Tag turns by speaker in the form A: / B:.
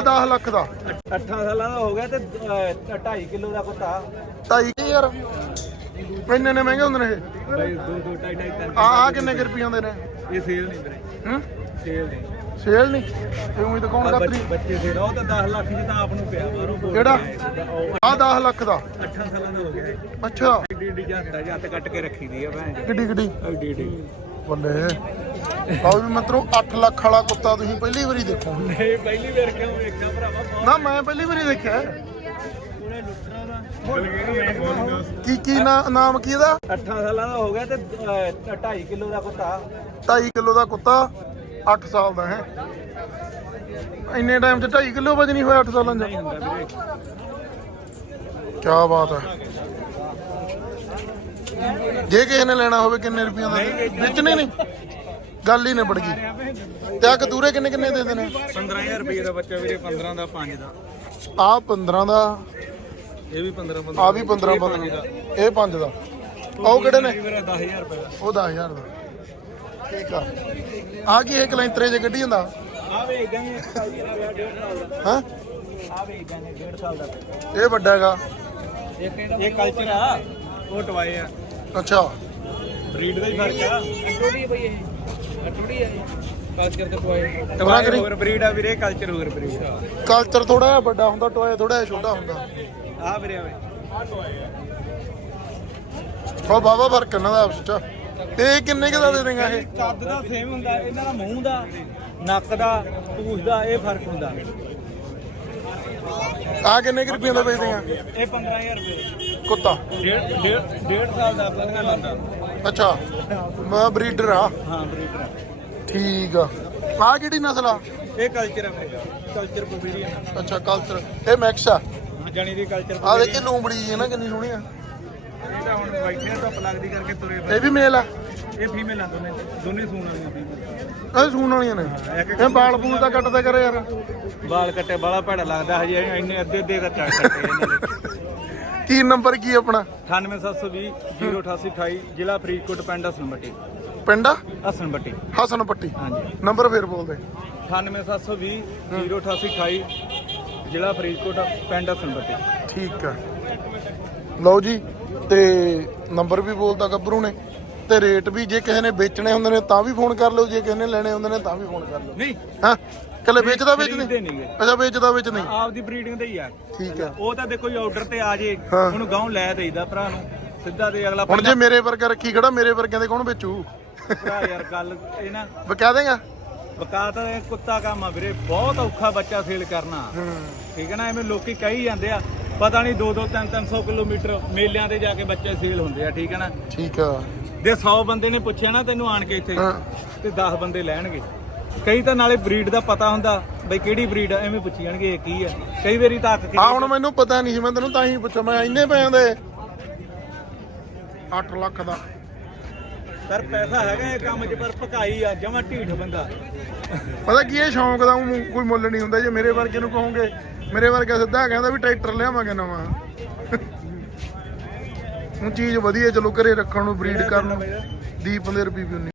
A: ਆ 10 ਲੱਖ ਦਾ।
B: 8 ਸਾਲਾਂ ਦਾ ਹੋ ਗਿਆ ਤੇ 2.5 ਕਿਲੋ ਦਾ ਕੁੱਤਾ
A: ਢਾਈ ਕੀ ਯਾਰ? ਇੰਨੇ ਨੇ ਮਹਿੰਗੇ ਹੁੰਦੇ ਨੇ ਇਹ?
B: ਬਾਈ 2 2 2.5 3
A: ਆ ਆ ਕਿੰਨੇ ਕੁ ਰੁਪਈਆਂ ਦੇ ਨੇ?
B: ਇਹ ਸੇਲ ਨਹੀਂ ਵੀਰੇ।
A: ਹੂੰ?
B: ਸੇਲ ਨਹੀਂ।
A: ਸੇਲ ਨਹੀਂ? ਇਹ ਉਹੀ ਦਿਖਾਉਣ ਦਾ
B: ਬੱਚੇ ਬੱਚੇ ਸੇਲ ਉਹ ਤਾਂ 10 ਲੱਖ ਜੀ ਤਾਂ ਆਪ ਨੂੰ ਪਿਆ ਬਾਹਰੋਂ
A: ਕਿਹੜਾ? ਆ 10 ਲੱਖ ਦਾ।
B: ਉਹ 8 ਸਾਲਾਂ ਦਾ ਹੋ ਗਿਆ
A: ਅੱਛਾ।
B: ਏਡੀ ਜਾਂਦਾ ਜੱਤ ਕੱਟ ਕੇ ਰੱਖੀ ਦੀ ਆ ਭੈਣ।
A: ਕਿੱਡੀ ਕਿੱਡੀ
B: ਏਡੀ ਏਡੀ
A: ਬੱਲੇ। ਬਾਬੂ ਵੀ ਮਿੱਤਰੋ 8 ਲੱਖ ਵਾਲਾ ਕੁੱਤਾ ਤੁਸੀਂ ਪਹਿਲੀ ਵਾਰੀ ਦੇਖੋ।
B: ਨਹੀਂ ਪਹਿਲੀ ਵਾਰ ਕਿਉਂ ਵੇਖਿਆ ਭਰਾਵਾ?
A: ਨਾ ਮੈਂ ਪਹਿਲੀ ਵਾਰੀ ਦੇਖਿਆ। ਹੈ।
B: ਉਹਨੇ ਲੁੱਟਣਾ ਦਾ
A: ਕੀ ਕੀ ਨਾ- ਨਾਮ ਕੀ ਇਹਦਾ?
B: 8 ਸਾਲਾਂ ਦਾ ਹੋ ਗਿਆ ਤੇ 2.5 ਕਿਲੋ ਦਾ ਕੁੱਤਾ।
A: 2.5 ਕਿਲੋ ਦਾ ਕੁੱਤਾ 8 ਸਾਲ ਦਾ ਹੈ। ਇੰਨੇ ਟਾਈਮ 'ਚ 2.5 ਕਿਲੋ ਵਜਨ ਨਹੀਂ ਹੋਇਆ 8 ਸਾਲਾਂ 'ਚ?
B: ਨਹੀਂ ਹੁੰਦਾ ਵੀਰੇ।
A: ਕੀ ਬਾਤ ਹੈ। ਜੇ ਕਿਸੇ ਨੇ ਲੈਣਾ ਹੋਵੇ ਕਿੰਨੇ ਰੁਪਈਆਂ ਦਾ? ਵੇਚਣੇ ਨਹੀਂ? ਗੱਲ ਹੀ ਨਿਬੜ ਗਈ। ਤੇ ਆ ਕਤੂਰੇ ਕਿੰਨੇ ਕਿੰਨੇ ਦੇ ਦੇਣੇ?
B: 15000 ਰੁਪਏ ਦਾ ਬੱਚਾ ਵੀਰੇ 15 ਦਾ 5 ਦਾ।
A: ਆ 15 ਦਾ।
B: ਇਹ ਵੀ 15 15
A: ਆ ਵੀ 15 15 ਇਹ 5 ਦਾ। ਉਹ ਕਿਹੜੇ ਨੇ?
B: ਵੀਰੇ 10000 ਰੁਪਏ ਦਾ।
A: ਉਹ 10000 ਦਾ। ਠੀਕ ਆ। ਆ ਕੀ ਇਹ ਕਲੈਂਤਰੇ ਚ ਗੱਡੀ ਹੁੰਦਾ
B: ਆ ਵੇਚਦਾਂ ਨੇ 1.5 ਸਾਲ ਦਾ।
A: ਹਾਂ?
B: ਆ ਵੇਚਦਾਂ ਨੇ 1.5 ਸਾਲ ਦਾ।
A: ਇਹ ਵੱਡਾ ਹੈਗਾ।
B: ਇਹ ਕਲਚਰ ਆ? ਉਹ ਟਵਾਏ ਆ।
A: ਅੱਛਾ।
B: ਬਰੀਡ ਦਾ ਹੀ ਫ਼ਰਕ ਆ। ਅਟੋੜੀ ਬਈ ਇਹ। ਅਟੋੜੀ ਆ ਕਲਚਰ ਤੇ ਟਵਾਏ
A: ਟਵਾਏ
B: ਟਵਾਏ ਹੋਰ ਬਰੀਡ ਆ ਵੀਰੇ ਕਲਚਰ ਹੋਰ ਬਰੀਡ ਆ।
A: ਕਲਚਰ ਥੋੜਾ ਜਿਹਾ ਵੱਡਾ ਹੁੰਦਾ ਟੋਏ ਥੋੜਾ ਜਿਹਾ ਛੋਟਾ ਹੁੰਦਾ।
B: ਆ ਵੀਰੇ ਆਵੇ
A: ਉਹ ਬਾਬਾ ਫ਼ਰਕ ਇਹਨਾਂ ਦਾ ਆਪਸ ਚ। ਇਹ ਕਿੰਨੇ ਕੁ ਦਾ ਦੇ ਦੇਗਾ ਇਹ?
B: ਕੱਦ ਦਾ ਸੇਮ ਹੁੰਦਾ ਇਹਨਾਂ ਦਾ ਮੂੰਹ ਦਾ ਨੱਕ ਦਾ ਪੂਛ ਦਾ ਇਹ ਫ਼ਰਕ ਹੁੰਦਾ।
A: ਆ ਕਿੰਨੇ ਕੁ ਰੁਪਈਆਂ ਦਾ ਵੇਚ ਦੇਗਾ
B: ਇਹ 15000 ਰੁਪਏ।
A: ਕੁੱਤਾ।
B: ਡੇਢ ਡੇਢ ਸਾਲ ਦਾ ਪਲੰਗਾ ਲੰਦਾ
A: ਅੱਛਾ ਮੈਂ ਬਰੀਡਰ ਆ।
B: ਹਾਂ ਬਰੀਡਰ
A: ਠੀਕ ਆ। ਆ ਕਿਹੜੀ ਨਸਲ ਆ?
B: ਇਹ ਕਲਚਰ ਆ ਕਲਚਰ ਪਵੇਰੀਅਨ
A: ਅੱਛਾ ਕਲਚਰ ਇਹ ਮੈਕਸ ਆ।
B: ਜਾਣੀ ਦੀ ਕਲਚਰ
A: ਆ। ਦੇ ਇਹ ਲੂੰਬੜੀ ਜੀ ਨਾ ਕਿੰਨੀ ਸੋਹਣੀ ਆ।
B: ਇਹ ਤਾਂ ਹੁਣ ਬੈਠੇ ਆ ਧੁੱਪ ਲੱਗਦੀ ਕਰਕੇ ਤੁਰੇ।
A: ਇਹ ਵੀ ਮੇਲ ਆ?
B: ਇਹ ਫੀਮੇਲ ਆ ਦੋਨੇ। ਦੋਨੇ ਸੂਣ ਵਾਲੀਆਂ female।
A: ਇਹ ਸੂਣ ਵਾਲੀਆਂ ਨੇ? ਇਹ ਬਾਲ ਬੂਲ ਤਾਂ ਕੱਟਦੇ ਕਰੇ ਯਾਰ।
B: ਬਾਲ ਕੱਟੇ ਬਾਲਾ ਭੈੜਾ ਲੱਗਦਾ ਹਜੇ। ਇੰਨੇ ਅੱਧੇ ਅੱਧੇ ਦਾ ਚੱਕ ਕੱਟੇ
A: ਕੀ ਨੰਬਰ ਕੀ ਆਪਣਾ?
B: 98720 08828 ਜ਼ਿਲ੍ਹਾ ਫਰੀਦਕੋਟ ਪਿੰਡ ਹਸਨਪੱਟੀ।
A: ਪਿੰਡ? ਆ
B: ਹਸਨਪੱਟੀ।
A: ਹਸਨ ਪੱਟੀ
B: ਹਾਂਜੀ।
A: ਨੰਬਰ ਫੇਰ ਬੋਲਦੇ
B: 98720 08828 ਜ਼ਿਲ੍ਹਾ ਫਰੀਦਕੋਟ ਪਿੰਡ ਹਸਨਪੱਟੀ।
A: ਠੀਕ ਆ। ਲਓ ਜੀ ਤੇ ਨੰਬਰ ਵੀ ਬੋਲਦਾ ਗੱਭਰੂ ਨੇ। ਤੇ ਰੇਟ ਵੀ ਜੇ ਕਿਸੇ ਨੇ ਵੇਚਣੇ ਹੁੰਦੇ ਨੇ ਤਾਂ ਵੀ ਫੋਨ ਕਰ ਲਓ ਜੇ ਕਿਸੇ ਨੇ ਲੈਣੇ ਹੁੰਦੇ ਨੇ ਤਾਂ ਵੀ ਫੋਨ ਕਰ ਲਓ।
B: ਨਹੀਂ।
A: ਹਾਂ? ਕੱਲੇ ਵੇਚਦਾ ਵੇਚ
B: ਖਰੀਦਦੇ
A: ਨਹੀਂ?
B: ਨਹੀਂਗੇ।
A: ਅੱਛਾ ਵੇਚਦਾ ਵੇਚ ਨਹੀਂ।
B: ਆਪਦੀ ਬਰੀਡਿੰਗ ਦੇ ਹੀ ਆ।
A: ਠੀਕ ਆ।
B: ਉਹ ਤਾਂ ਦੇਖੋ ਜੀ ਆਰਡਰ ਤੇ ਆ ਜੇ। ਉਹਨੂੰ ਗਾਉਂ ਲੈ ਦੇਈਦਾ ਭਰਾ ਨੂੰ। ਸਿੱਧਾ ਤੇ ਅਗਲਾ
A: ਹੁਣ ਜੇ ਮੇਰੇ ਵਰਗਾ ਰੱਖੀ ਖੜਾ ਮੇਰੇ ਵਰਗਿਆਂ ਦੇ ਕੌਣ ਵੇਚੂ?
B: ਭਰਾ ਯਾਰ ਗੱਲ ਇਹ ਨਾ
A: ਦੇਗਾ?
B: ਇਹ ਕੁੱਤਾ ਕੰਮ ਆ ਵੀਰੇ ਬਹੁਤ ਔਖਾ ਬੱਚਾ ਸੇਲ ਕਰਨਾ। ਠੀਕ ਹੈ ਨਾ ਐਵੇਂ ਲੋਕੀ ਕਹੀ ਜਾਂਦੇ ਆ ਪਤਾ ਨਹੀਂ 2 2 3 300 ਕਿਲੋਮੀਟਰ ਮੇਲਿਆਂ ਤੇ ਜਾ ਕੇ ਬੱਚੇ ਸੇਲ ਹੁੰਦੇ ਆ ਠੀਕ ਹੈ ਨਾ?
A: ਠੀਕ ਆ।
B: ਜੇ 100 ਬੰਦੇ ਨੇ ਪੁੱਛਿਆ ਨਾ ਤੈਨੂੰ ਆਣ ਕੇ ਇੱਥੇ
A: ਹਾਂ।
B: ਤੇ 10 ਬੰਦੇ ਲੈਣਗੇ। ਕਈ ਤਾਂ ਨਾਲੇ ਬਰੀਡ ਦਾ ਪਤਾ ਹੁੰਦਾ ਬਈ ਕਿਹੜੀ ਬਰੀਡ ਐਵੇਂ ਪੁੱਛੀ ਜਾਣਗੇ ਇਹ ਕੀ ਆ। ਕਈ ਵਾਰੀ ਤਾਂ ਕੇ
A: ਆ ਹੁਣ ਮੈਨੂੰ ਪਤਾ ਨਹੀਂ ਸੀ ਮੈਂ ਤੈਨੂੰ ਤਾਂ ਹੀ ਪੁੱਛਿਆ ਮੈਂ ਇੰਨੇ ਪੈਸਿਆਂ ਦੇ 8 ਲੱਖ ਦਾ।
B: ਸਰ ਪੈਸਾ ਹੈਗਾ ਇਹ ਕੰਮ 'ਚ ਪਰ ਭਕਾਈ ਆ ਜਮਾ ਢੀਠ ਬੰਦਾ।
A: ਪਤਾ ਕੀ ਇਹ ਸ਼ੌਂਕ ਦਾ ਊਂ ਕੋਈ ਮੁੱਲ ਨਹੀਂ ਹੁੰਦਾ ਜੇ ਮੇਰੇ ਵਰਗੇ ਨੂੰ ਕਹੋਗੇ ਮੇਰੇ ਵਰਗਾ ਸਿੱਧਾ ਕਹਿੰਦਾ ਵੀ ਟਰੈਕਟਰ ਲਿਆਵਾਂਗੇ ਨਵਾਂ। ਉਹ ਚੀਜ਼ ਵਧੀਆ ਚਲੋ ਘਰੇ ਰੱਖਣ ਨੂੰ ਬਰੀਡ ਕਰਨ ਨੂੰ ਦੀਪ ਦੇ ਰੁਪਏ ਵੀ ਉਨੀ